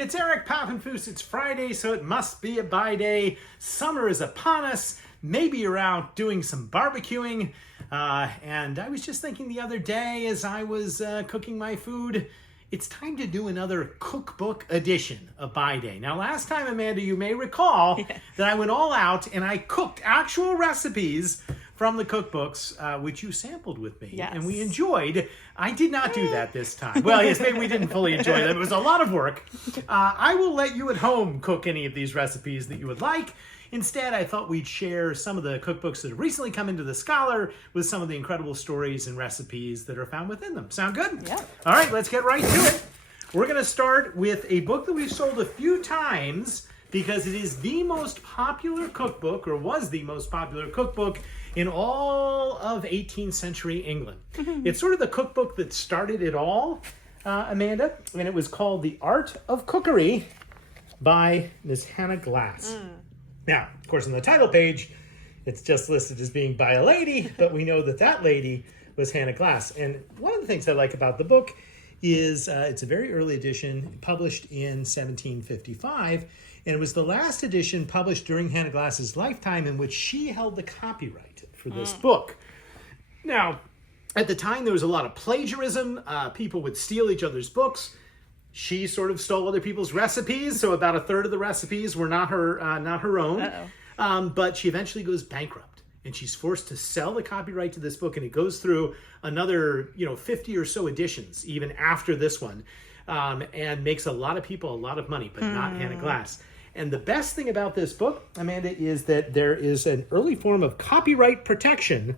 It's Eric Pappenfuss. It's Friday, so it must be a buy day. Summer is upon us. Maybe you're out doing some barbecuing. And I was just thinking the other day as I was cooking my food, it's time to do another cookbook edition of Buy Day. Now, last time, Amanda, you may recall that I went all out and I cooked actual recipes from the cookbooks, which you sampled with me, and we enjoyed. I did not do that this time. Well, yes, maybe we didn't fully enjoy them. It was a lot of work. I will let you at home cook any of these recipes that you would like. Instead, I thought we'd share some of the cookbooks that have recently come into the Scholar with some of the incredible stories and recipes that are found within them. Sound good? Yeah. All right, let's get right to it. We're going to start with a book that we've sold a few times because it is the most popular cookbook, or was the most popular cookbook in all of 18th century England. It's sort of the cookbook that started it all, Amanda, and it was called The Art of Cookery by Miss Hannah Glass. Now, of course, on the title page, it's just listed as being by a lady, but we know that that lady was Hannah Glass. And one of the things I like about the book is it's a very early edition, published in 1755, and it was the last edition published during Hannah Glass's lifetime in which she held the copyright for this book. Now, at the time, there was a lot of plagiarism. People would steal each other's books. She sort of stole other people's recipes, so about a third of the recipes were not her own. But she eventually goes bankrupt, and she's forced to sell the copyright to this book, and it goes through another 50 or so editions, even after this one, and makes a lot of people a lot of money, but not Hannah Glass. And the best thing about this book, Amanda, is that there is an early form of copyright protection,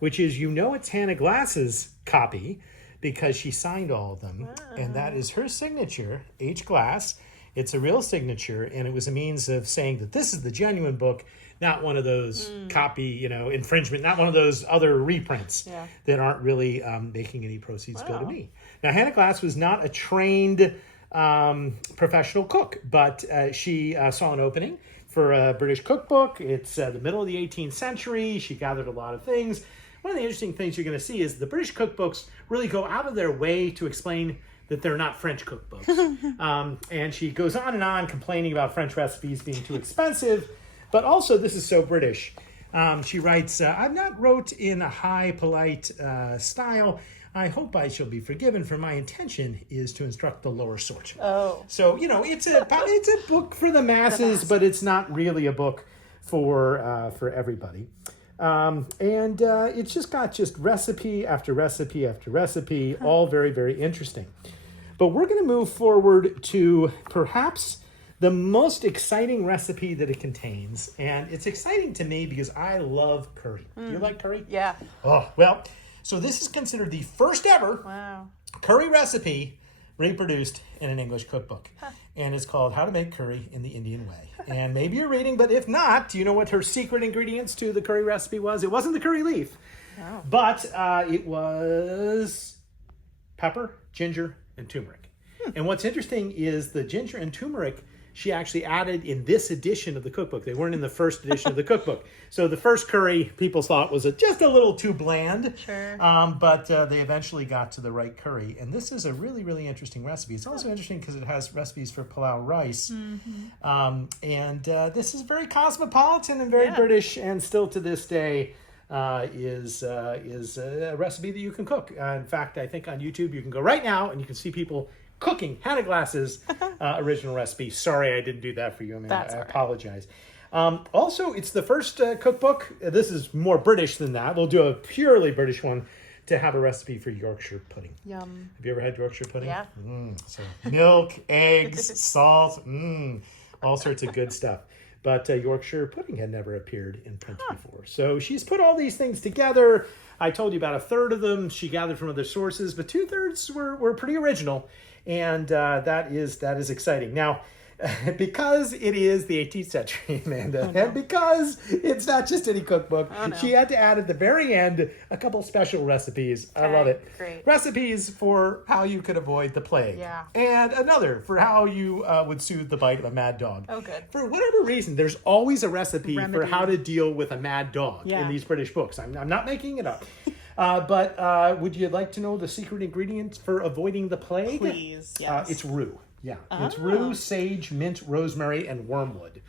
which is it's Hannah Glass's copy, because she signed all of them, and that is her signature, H. Glass. It's a real signature, and it was a means of saying that this is the genuine book, not one of those copy, infringement, not one of those other reprints that aren't really making any proceeds go to me. Now, Hannah Glass was not a trained professional cook, but she saw an opening for a British cookbook. It's the middle of the 18th century. She gathered a lot of things. One of the interesting things you're going to see is the British cookbooks really go out of their way to explain that they're not French cookbooks. And she goes on complaining about French recipes being too expensive, but also this is so British. She writes, I've not wrote in a high, polite style. I hope I shall be forgiven, for my intention is to instruct the lower sort. So, it's a book for the masses, but it's not really a book for everybody. And it's just got recipe after recipe after recipe, all very, very interesting. But we're going to move forward to perhaps the most exciting recipe that it contains. And it's exciting to me because I love curry. Do you like curry? Yeah. Oh, well, so this is considered the first ever curry recipe reproduced in an English cookbook. And it's called How to Make Curry in the Indian Way. And maybe you're reading, but if not, do you know what her secret ingredients to the curry recipe was? It wasn't the curry leaf, but it was pepper, ginger, and turmeric. And what's interesting is the ginger and turmeric she actually added in this edition of the cookbook. They weren't in the first edition of the cookbook. So the first curry, people thought, was just a little too bland. Sure. But they eventually got to the right curry. And this is a really, really interesting recipe. It's also interesting because it has recipes for palau rice. And this is very cosmopolitan and very British, and still to this day is a recipe that you can cook. In fact, I think on YouTube you can go right now and you can see people cooking Hannah Glass's original recipe. Sorry, I didn't do that for you, Amanda. I apologize. Also, it's the first cookbook. This is more British than that. We'll do a purely British one to have a recipe for Yorkshire pudding. Yum. Have you ever had Yorkshire pudding? Yeah. So milk, eggs, salt, all sorts of good stuff. But Yorkshire pudding had never appeared in print before. So she's put all these things together. I told you about a third of them she gathered from other sources, but 2/3 were pretty original. And that is exciting. Now, because it is the 18th century, Amanda, and because it's not just any cookbook, she had to add at the very end a couple special recipes. I love it. Great. Recipes for how you could avoid the plague. Yeah. And another for how you would soothe the bite of a mad dog. Oh, good. For whatever reason, there's always a recipe for how to deal with a mad dog in these British books. I'm not making it up. But would you like to know the secret ingredient for avoiding the plague? Please, yes. It's rue. Yeah, it's rue, sage, mint, rosemary, and wormwood.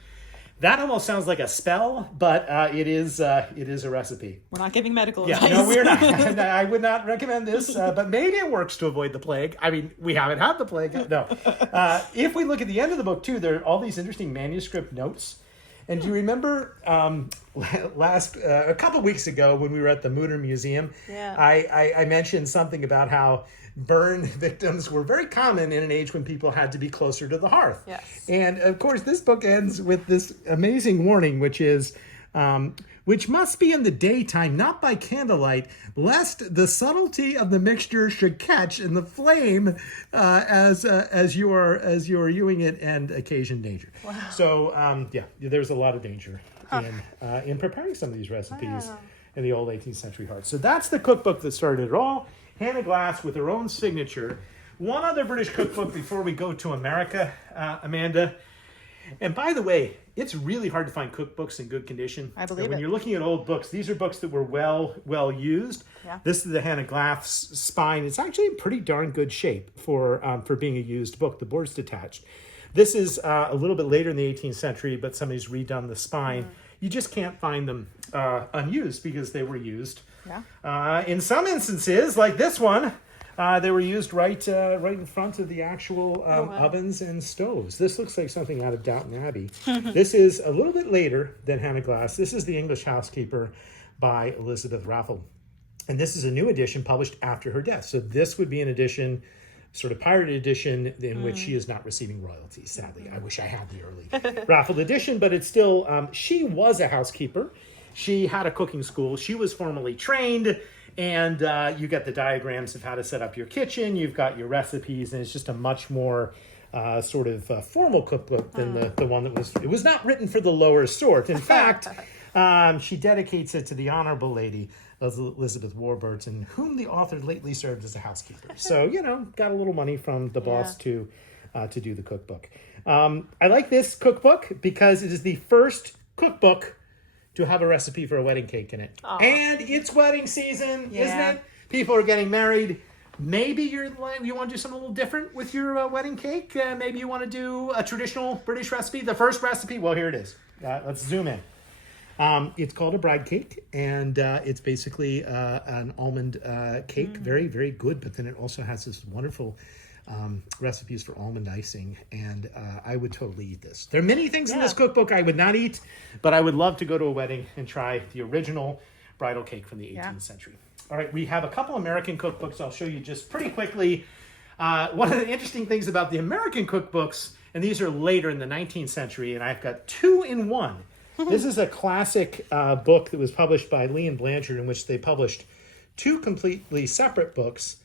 That almost sounds like a spell, but it is a recipe. We're not giving medical advice. No, we're not. I would not recommend this, but maybe it works to avoid the plague. I mean, we haven't had the plague. No. If we look at the end of the book, too, there are all these interesting manuscript notes. And do you remember a couple weeks ago when we were at the Mutter Museum, I mentioned something about how burn victims were very common in an age when people had to be closer to the hearth. Yes. And of course, this book ends with this amazing warning, which is, which must be in the daytime, not by candlelight, lest the subtlety of the mixture should catch in the flame as you are viewing it and occasion danger. Wow. So there's a lot of danger in preparing some of these recipes in the old 18th century hearth. So that's the cookbook that started it all. Hannah Glass with her own signature. One other British cookbook before we go to America, Amanda. And by the way, it's really hard to find cookbooks in good condition. I believe when you're looking at old books, these are books that were well used. Yeah. This is the Hannah Glass spine. It's actually in pretty darn good shape for being a used book. The board's detached. This is a little bit later in the 18th century, but somebody's redone the spine. You just can't find them unused because they were used. Yeah. In some instances, like this one, they were used right in front of the actual ovens and stoves. This looks like something out of Downton Abbey. This is a little bit later than Hannah Glass. This is The English Housekeeper by Elizabeth Raffald. And this is a new edition published after her death. So this would be an edition, sort of pirated edition, in which she is not receiving royalties, sadly. I wish I had the early Raffald edition, but it's still, she was a housekeeper. She had a cooking school. She was formally trained, and you get the diagrams of how to set up your kitchen. You've got your recipes, and it's just a much more formal cookbook than the one that was. It was not written for the lower sort. In fact, she dedicates it to the Honorable Lady Elizabeth Warburton, whom the author lately served as a housekeeper. So, got a little money from the boss to do the cookbook. I like this cookbook because it is the first cookbook to have a recipe for a wedding cake in it. Aww. And it's wedding season, isn't it? People are getting married. Maybe you want to do something a little different with your wedding cake. Maybe you want to do a traditional British recipe. The first recipe, well, here it is. Let's zoom in. It's called a bride cake, and it's basically an almond cake. Very, very good, but then it also has this wonderful recipes for almond icing, and I would totally eat this. There are many things in this cookbook I would not eat, but I would love to go to a wedding and try the original bridal cake from the 18th century. All right, we have a couple American cookbooks I'll show you just pretty quickly. One of the interesting things about the American cookbooks, and these are later in the 19th century, and I've got two in one. This is a classic book that was published by Lee and Blanchard, in which they published two completely separate books,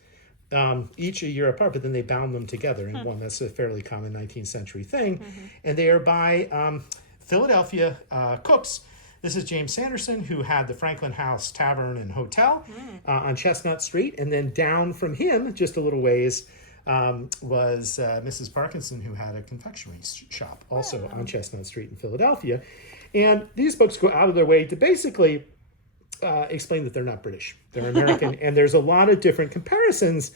each a year apart, but then they bound them together in one. That's a fairly common 19th century thing. And they are by Philadelphia cooks. This is James Sanderson, who had the Franklin House Tavern and Hotel on Chestnut Street. And then down from him, just a little ways, was Mrs. Parkinson, who had a confectionery shop also on Chestnut Street in Philadelphia. And these books go out of their way to basically explain that they're not British. They're American. And there's a lot of different comparisons.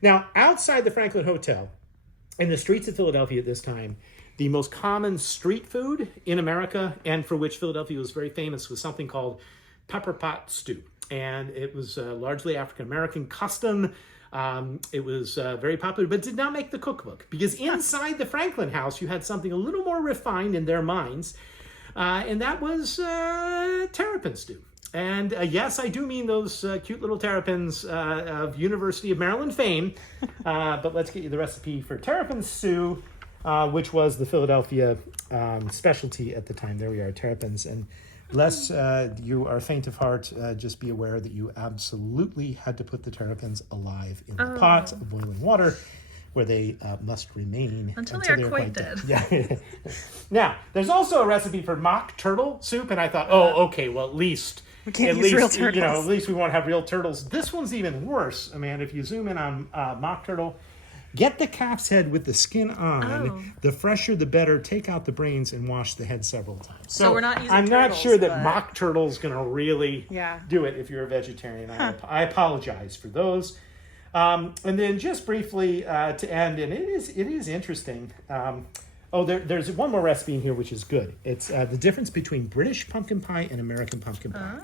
Now, outside the Franklin Hotel, in the streets of Philadelphia at this time, the most common street food in America, and for which Philadelphia was very famous, was something called pepper pot stew. And it was largely African-American custom. It was very popular, but did not make the cookbook. Because inside the Franklin House, you had something a little more refined in their minds. And that was terrapin stew. And yes, I do mean those cute little terrapins of University of Maryland fame. But let's get you the recipe for terrapin stew, which was the Philadelphia specialty at the time. There we are, terrapins. And lest you are faint of heart, just be aware that you absolutely had to put the terrapins alive in the pot of boiling water, where they must remain until they are quite dead. Yeah. Now, there's also a recipe for mock turtle soup, and I thought, okay, well, at least we can't use real turtles. At least we won't have real turtles. This one's even worse, Amanda. If you zoom in on mock turtle, get the calf's head with the skin on. The fresher, the better. Take out the brains and wash the head several times. So we're not using I'm turtles, not sure that mock turtle's going to really Yeah. do it if you're a vegetarian. I apologize for those. And then just briefly to end, and it is interesting. There's one more recipe in here which is good. It's the difference between British pumpkin pie and American pumpkin pie.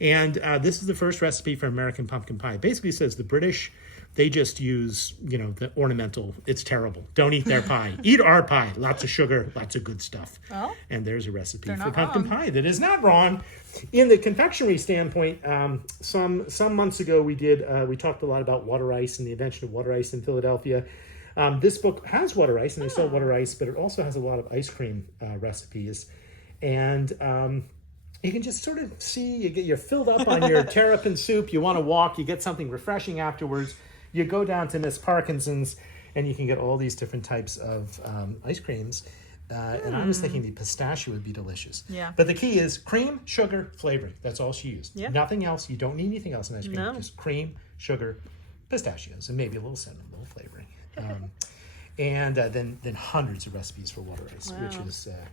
And this is the first recipe for American pumpkin pie. It basically says the British, they just use, the ornamental. It's terrible. Don't eat their pie. Eat our pie. Lots of sugar, lots of good stuff. Oh. And there's a recipe They're for not pumpkin wrong. pie that is not wrong. In the confectionery standpoint, some months ago we talked a lot about water ice and the invention of water ice in Philadelphia. This book has water ice, and they sell water ice, but it also has a lot of ice cream recipes. And you can just sort of see, you're filled up on your terrapin soup, you want to walk, you get something refreshing afterwards, you go down to Miss Parkinson's, and you can get all these different types of ice creams. And I was thinking the pistachio would be delicious. Yeah. But the key is cream, sugar, flavoring. That's all she used. Yeah. Nothing else. You don't need anything else in ice cream. No. Just cream, sugar, pistachios, and maybe a little cinnamon, a little flavoring. And then hundreds of recipes for water ice, Wow.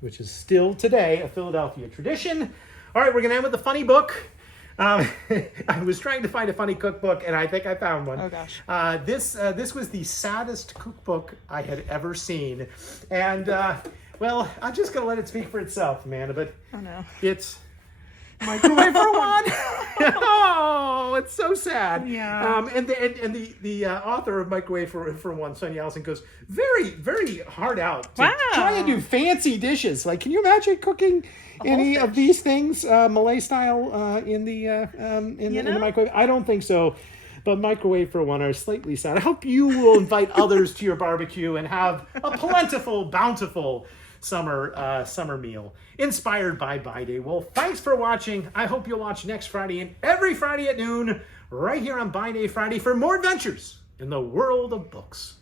which is still today a Philadelphia tradition. All right, we're gonna end with a funny book. I was trying to find a funny cookbook, and I think I found one. Oh, gosh. This was the saddest cookbook I had ever seen, and well, I'm just gonna let it speak for itself, Amanda. But Oh, no. it's Microwave for One. Oh, it's so sad. Yeah. And the author of Microwave for One, Sonia Allison, goes very, very hard out to Wow. try and do fancy dishes. Like, can you imagine cooking any of these things Malay style in the microwave? I don't think so. But Microwave for One are slightly sad. I hope you will invite others to your barbecue and have a plentiful, bountiful summer meal inspired by Buy Day. Well, thanks for watching. I hope you'll watch next Friday and every Friday at noon right here on Buy Day Friday for more adventures in the world of books.